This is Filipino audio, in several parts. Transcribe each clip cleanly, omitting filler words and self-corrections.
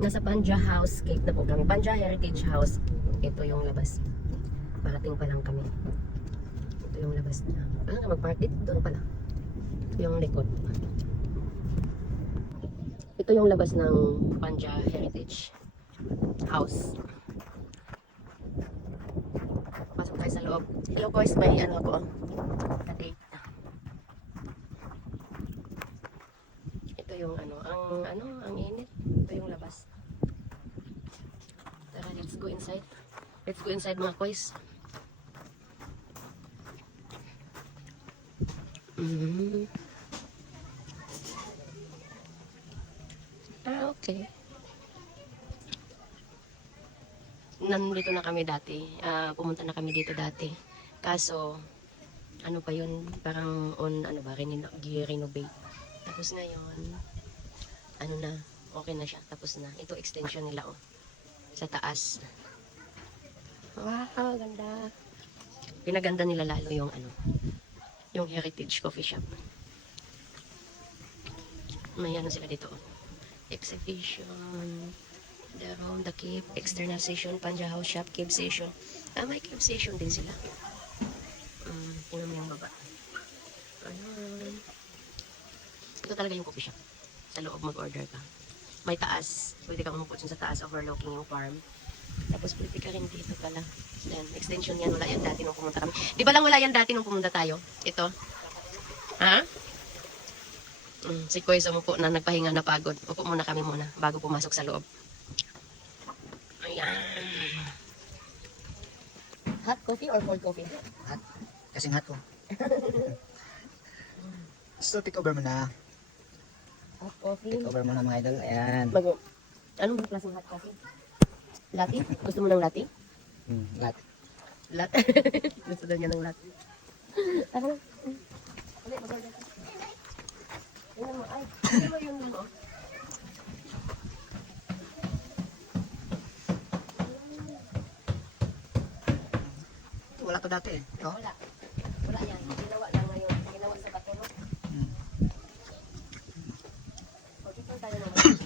Nasa Panja House Cake na po kami. Panja Heritage House. Ito yung labas. Parating pa lang kami. Ito yung labas na. Ano na mag-park dito? Doon pala. Ito yung likod. Ito yung labas ng Panja Heritage House. Pasok tayo sa loob. Hello guys, may ano ako. Na-date. Ito yung ang init. Ito yung labas. Tara, let's go inside. Let's go inside mga boys. Okay. Nandito na kami dati. Pumunta na kami dito dati. Kaso, ano pa yun? Parang renovate. Tapos ngayon, okay na siya. Tapos na. Ito extension nila, oh. Sa taas. Wow, ganda. Pinaganda nila lalo yung yung Heritage Coffee Shop. May sila dito, oh. Exhibition, the room, the cave, external session, Panja House Shop, cave session. May cave session din sila. Yun yung baba. Ito talaga yung coffee shop. Sa loob mag-order ka. May taas. Pwede ka umupo sa taas overlooking yung farm. Tapos pwede ka rin dito pala. Then, extension yan. Wala yan dati nung pumunta kami. Di ba lang wala yan dati nung pumunta tayo? Ito. Ha? Si Koy sumupo na nagpahinga na pagod. Upo muna kami bago pumasok sa loob. Ayan. Hot coffee or cold coffee? Hot. Kasing hot ko. So, take over mo na. Hot coffee. Take over mo na mga idol. Ayan. Anong klaseng hot coffee? Latte? Gusto mo ng latte? Latte. Latte? Gusto daw niya ng latte. Tara na. Ano mo yung Wala to dati eh. Ito? Wala. Wala yan. Ginawa lang ngayon. Ginawa sa Batero. O, dito tayo naman.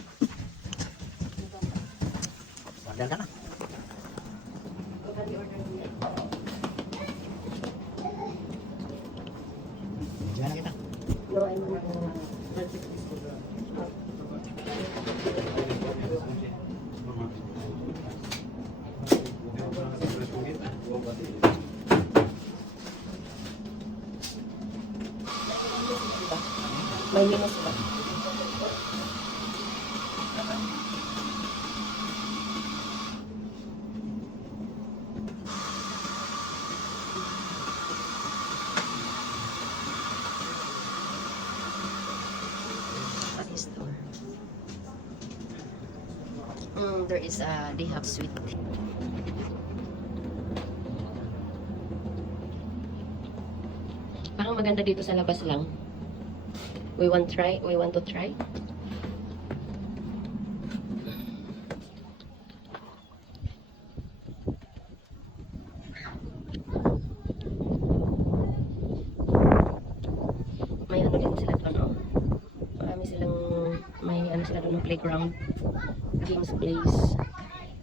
Order ka na. Diyan na kita. Luruin mo na. May minus ba? There is they have sweet. Parang maganda dito sa labas lang. We want to try. May din sila doon, oh. Marami silang sila doon ng playground. Games place.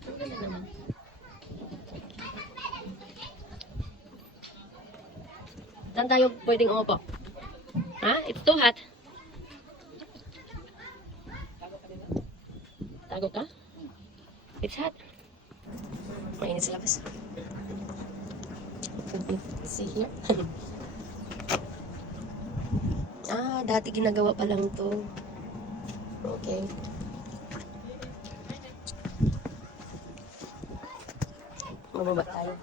Ang ganda naman. Saan tayo pwedeng umupo? Ha? It's too hot. Tago ka? It's hot. Mainit sa labas. See here? Dati ginagawa pa lang to. Okay. Mababa tayo.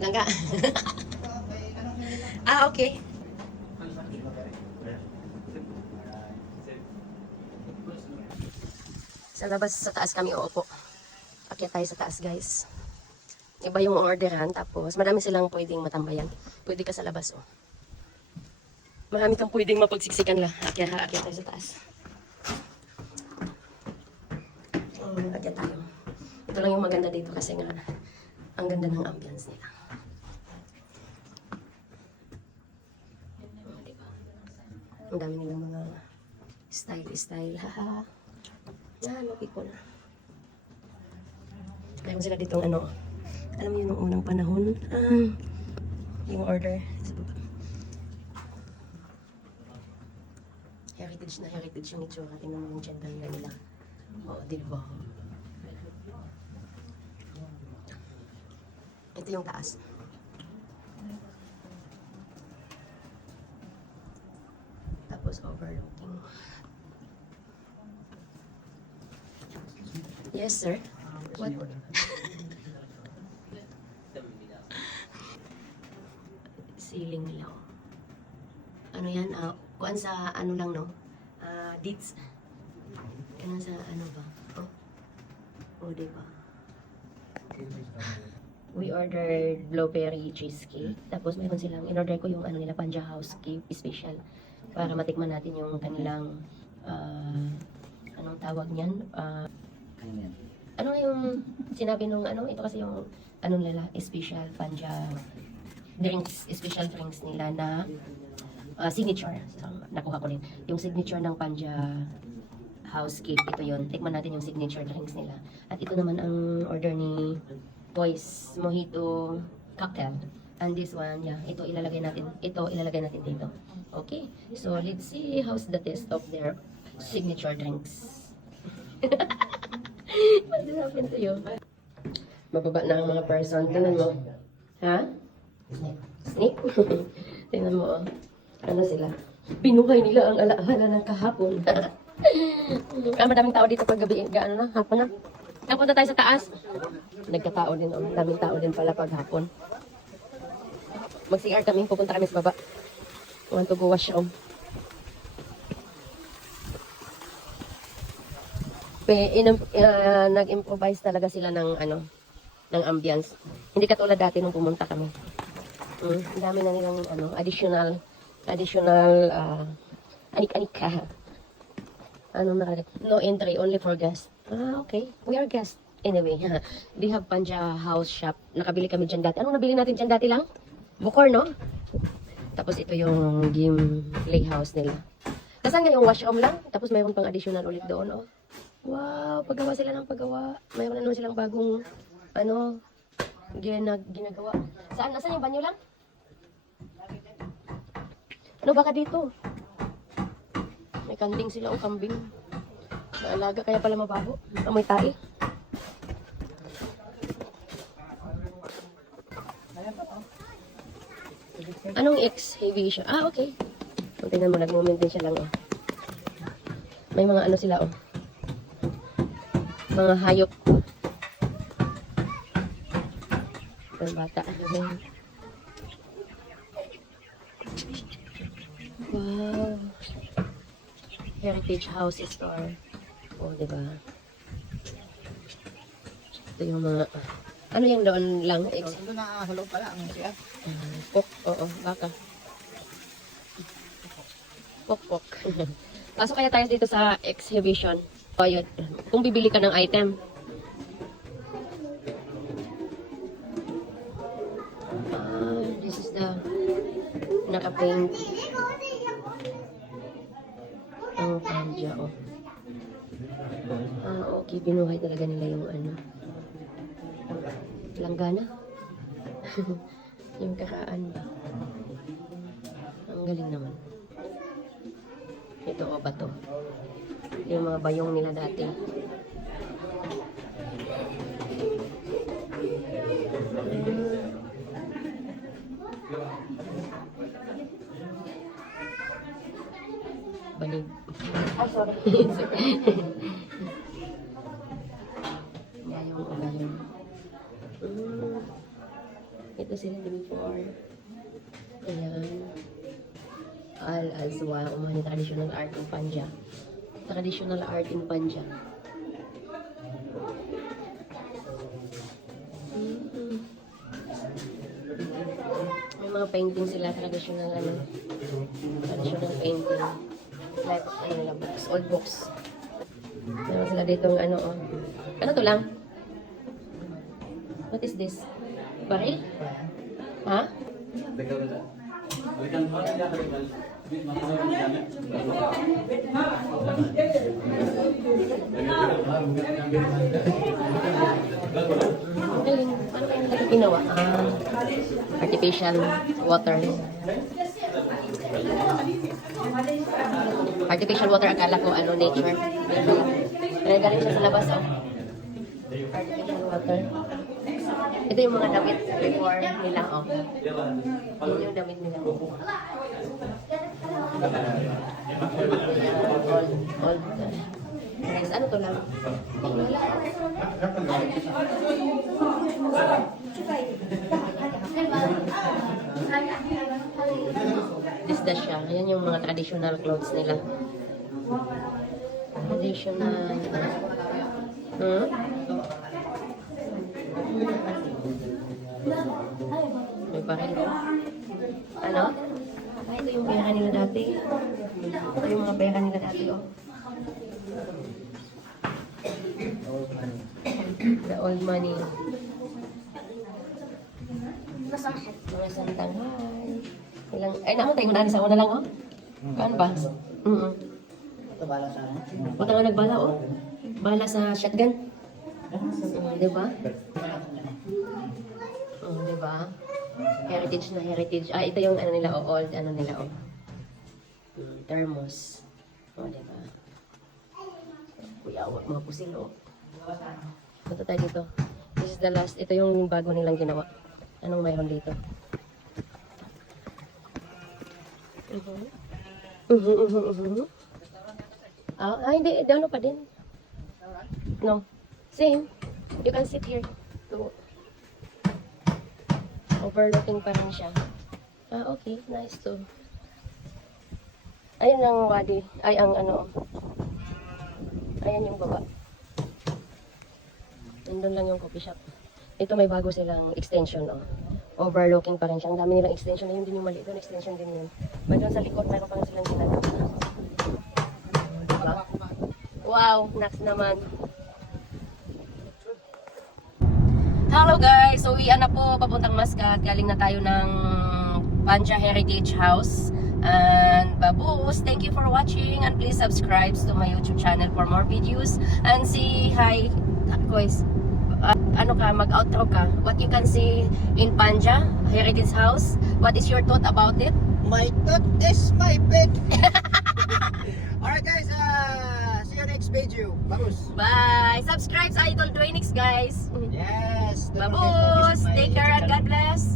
Langga. Okay. Sa labas, sa taas kami uupo. Akyat tayo sa taas, guys. Iba yung orderan, tapos marami silang pwedeng matambayan. Pwede ka sa labas, oh. Marami kang pwedeng mapagsiksikan la. Akyat tayo sa taas. Kaya tayo. Ito lang yung maganda dito kasi nga, ang ganda ng ambience nila. Oh, diba? Ang dami nilang mga style. Haha. Loki ko na. Mayroon sila ditong ano. Alam mo yun, nung unang panahon. Yung order. Sa baba. Heritage na heritage yung itsura. Tingnan mo yung chandelier nila. Oo, diba? Ito yung taas. Tapos overlooking. Yes, sir. What? Ceiling nila. Oh. Ano yan? Kuan sa ano lang, no? Deets. Ano sa ano ba? Oh, diba? We ordered blueberry cheesecake. Tapos mayroon silang, in-order ko yung ano nila, Panja House Cake special. Para matikman natin yung kanilang, anong tawag niyan? Ano yan? Ano yung sinabi nung ano? Ito kasi yung, ano nila, special Panja drinks, special drinks nila na signature. So, nakuha ko rin. Yung signature ng Panja House Cake, ito yun. Tikman natin yung signature drinks nila. At ito naman ang order ni Boy's Mojito Cocktail. And this one, yeah, ito ilalagay natin dito. Okay, so let's see how's the taste of their signature drinks. What happened to you? Mababa na ang mga person. Tingnan mo. Ha? Snake? Tingnan mo, oh. Ano sila? Pinuhay nila ang alaala ng kahapon. Madaming tao dito pag gabi. Gaano na? Hapon na. Napunta tayo sa taas. Nagkatao din, oh. Daming tao din pala pag hapon. Mag-CR kami, pupunta kami sa baba. Want to go washroom. Nag-improvise talaga sila ng ano, ng ambience. Hindi katulad dati nung pumunta kami. Ang dami na nilang ano, additional anik-anik ka. Ano nakalagay? No entry, only for guests. Okay. We are guests. Anyway, they have Panja House Shop. Nakabili kami dyan dati. Anong nabili natin dyan dati lang? Bukor, no? Tapos ito yung game playhouse nila. Kasan nga yung washroom lang? Tapos mayroon pang additional ulit doon, oh. Wow, paggawa sila ng paggawa. Mayroon na naman silang bagong, ano, ginagawa. Saan? Nasaan yung banyo lang? Ano baka dito? May kanding sila o kambing. Naalaga kaya pala mabaho. Amoy tae. Anong exhibition? Okay. Kung tingnan mo, nag-moment din siya lang, oh. May mga ano sila, oh. Mga hayop. Ang bata. Wow. Heritage House Store. Oh, diba? Ito yung mga... Ano yung doon lang? Ito na sa loob pala. Ano siya? Pok. Oo, baka. Pok. Pasok kaya tayo dito sa exhibition. O, yun. Kung bibili ka ng item. This is the naka-paint. Ang panja, oh. Okay. Binuhay talaga nila yung ano. Langgana. Yung kakaan ba? Ang galing naman. Ito, o bato. Yung mga bayong nila dati. Balig. Oh, sorry. Gayong o gayong. Ito sila before. Ayan. Al-Azwa, umani traditional art in Panja. Traditional art in Panja. May mga painting sila, traditional ano. Traditional painting. Like, ano nila, books, old books. Meron sila dito ng ano, oh. Ano to lang? What is this? Baril? Ha? Galing. Ano kaya nila ginawa? Artificial water. Artificial water, akala ko ano, nature. Kaya galing siya sa labas, oh. Artificial water. Ito yung mga damit before nila, oh. Yun yung damit nila. Old. Guys, ano to lang? Isda siya. Yan yung mga traditional clothes nila. Traditional. May baril ko. Ano? Ay, ito yung pera nila dati. Ito yung mga pera nila dati, oh. The old money. Mga santanghay. Ilang, ay, naman tayo na sa una lang, oh. Kaan ba? Ito bala sa ano? Huwag nga nagbala, oh. Bala sa shotgun. Diba? Diba? Heritage na heritage. Ah, ito yung ano nila, oh, old, ano nila, oh. Thermos. Oh, diba? Kuya, mga pusil, oh. Punta tayo dito. This is the last. Ito yung bago nilang ginawa. Anong mayroon dito? Hindi. Down pa din. No. Same. You can sit here. Overlooking pa rin siya. Okay. Nice too. Ayan ang wadi. Ay, ang ano. Ayan yung baba. Nandun lang yung coffee shop. Ito may bago silang extension, oh. Overlooking pa rin siya. Ang dami nilang extension. Ayun din yung maliit. Doon extension din yun. Ba doon sa likod, meron pa silang ginagawa. Diba? Wow! Next naman. Hello guys! So, uwian na po. Papuntang Mascat. Galing na tayo ng Panja Heritage House. And babus, thank you for watching. And please subscribe to my YouTube channel for more videos. And say hi, guys. Ano ka, mag-outro ka. What you can see in Panja Heritage House. What is your thought about it? My thought is my bed. Alright guys, see you next video. Babus. Bye! Subscribe sa Idol Dwaynix, guys. Yes. Babus! Take care and God bless.